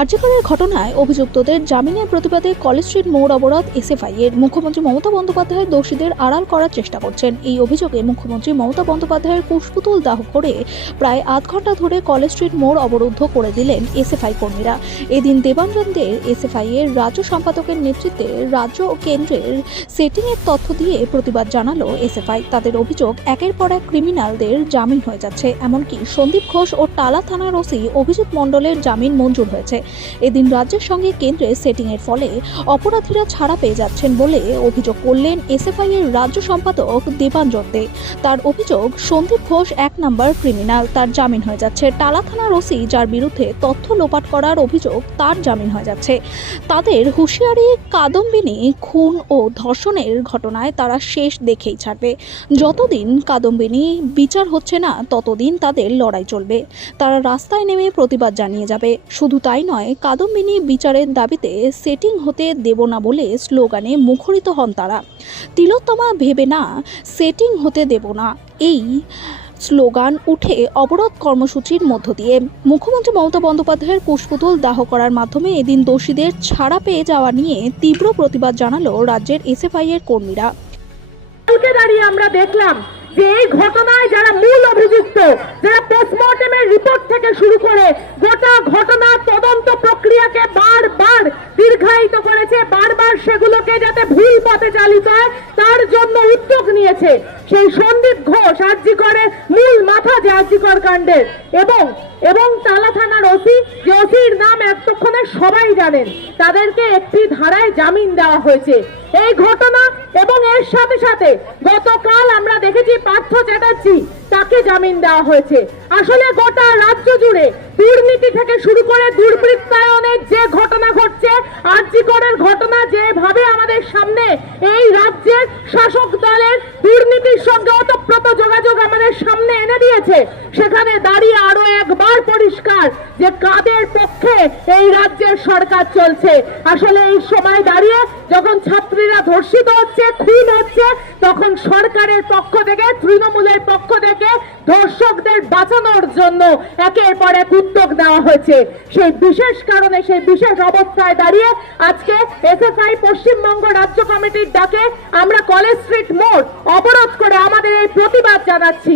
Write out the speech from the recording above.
আরজিকরের ঘটনায় অভিযুক্তদের জামিনের প্রতিবাদে কলেজ স্ট্রিট মোড় অবরোধ এসএফআই এর মুখ্যমন্ত্রী মমতা বন্দ্যোপাধ্যায় দোষীদের আড়াল করার চেষ্টা করছেন। এই অভিযোগে মুখ্যমন্ত্রী মমতা বন্দ্যোপাধ্যায়ের পুষ্পতুল দাহ করে প্রায় আধ ঘন্টা ধরে কলেজ স্ট্রিট মোড় অবরুদ্ধ করে দিলেন এসএফআই কর্মীরা। এদিন দেবাঞ্জন দের এসএফআই এর রাজ্য সম্পাদকের নেতৃত্বে রাজ্য ও কেন্দ্রের সেটিংয়ের তথ্য দিয়ে প্রতিবাদ জানালো এসএফআই। তাদের অভিযোগ, একের পর এক ক্রিমিনালদের জামিন হয়ে যাচ্ছে, এমনকি সন্দীপ ঘোষ ও টালা থানার ওসি অভিজিৎ মণ্ডলের জামিন মঞ্জুর হয়েছে। এদিন রাজ্যের সঙ্গে কেন্দ্রের সেটিংয়ের ফলে অপরাধীরা ছাড়া পেয়ে যাচ্ছেন বলে অভিযোগ করলেন এসএফআই এর রাজ্য সম্পাদক দেবাঞ্জন দে। তার অভিযোগ, সন্দীপ ঘোষ 1 নম্বর ক্রিমিনাল, তার জামিন হয়ে যাচ্ছে। টালা থানার ওসি, যার বিরুদ্ধে তথ্য লোপাট করার অভিযোগ, তার জামিন হয়ে যাচ্ছে। তাদের হুঁশিয়ারি, কাদম্বিনী খুন ও ধর্ষণের ঘটনায় তারা শেষ দেখেই ছাড়বে। যতদিন কাদম্বিনী বিচার হচ্ছে না ততদিন তাদের লড়াই চলবে। তারা রাস্তায় নেমে প্রতিবাদ জানিয়ে যাবে। শুধু তাই নয়, কাদম্বিনী বিচারের দাবিতে সেটিং হতে দেব না বলে স্লোগানে মুখরিত হন তারা। তিলোত্তমা ভেবে না, সেটিং হতে দেব না, এই স্লোগান উঠে অবরোধ কর্মসূচির মধ্য দিয়ে মুখ্যমন্ত্রী মমতা বন্দ্যোপাধ্যায়ের পুষ্পতুল দাহ করার মাধ্যমে এদিন দোষীদের ছাড়া পেয়ে যাওয়া নিয়ে তীব্র প্রতিবাদ জানালো রাজ্যের এসএফআই এর কর্মীরা। দাঁড়িয়ে আমরা দেখলাম যে এই ঘটনায় যারা মূল অভিযুক্ত, যারা পোস্টমর্টেমের রিপোর্ট থেকে শুরু করে গোটা ঘটনার তদন্ত প্রক্রিয়াকে বারবার দীর্ঘায়িত করেছে, বারবার সেগুলোকে যাতে ভুল পথে চালিত হয় তার জন্য উদ্যোগ নিয়েছে সেই সন্দীপ ঘোষ, আরজিকরের মূল মাথা যে আরজিকর কাণ্ডের, এবং টালা থানার ওসি, যে ওসির নাম এতক্ষণে সবাই জানেন, তাদেরকে একটি ধারায় জামিন দেওয়া হয়েছে। এই ঘটনা এবং এর সাথে সাথে গতকাল আমরা দেখেছি পার্থ চ্যাটার্জি, তাকে জামিন দেওয়া হয়েছে। আসলে গোটা রাজ্য জুড়ে দুর্নীতি থেকে শুরু করে দুর্বৃত্তায়নের যে ঘটনা ঘটছে, আরজিকরের ঘটনা যেভাবে আমাদের সামনে এই রাজ্যের শাসক দলের দুর্নীতির সঙ্গে ওতপ্রোত যোগাযোগ আমাদের সামনে এনে দিয়েছে, সেখানে দাঁড়িয়ে আরো একবার পরিষ্কার যে কাদের পক্ষে এই রাজ্যের সরকার চলছে। আসলে এই সময় দাঁড়িয়ে যখন ছাত্রীরা ধর্ষিত হচ্ছে, খুন হচ্ছে, তখন সরকারের পক্ষ থেকে, তৃণমূলের পক্ষ থেকে ধর্ষকদের বাঁচানোর জন্য একের পর এক উদ্যোগ নেওয়া হয়েছে। সেই বিশেষ কারণে, সেই বিশেষ অবস্থায় দাঁড়িয়ে আজকে এসএফআই পশ্চিমবঙ্গ রাজ্য কমিটির ডাকে আমরা কলেজ স্ট্রিট মোড় অবরোধ করে আমাদের এই প্রতিবাদ জানাচ্ছি।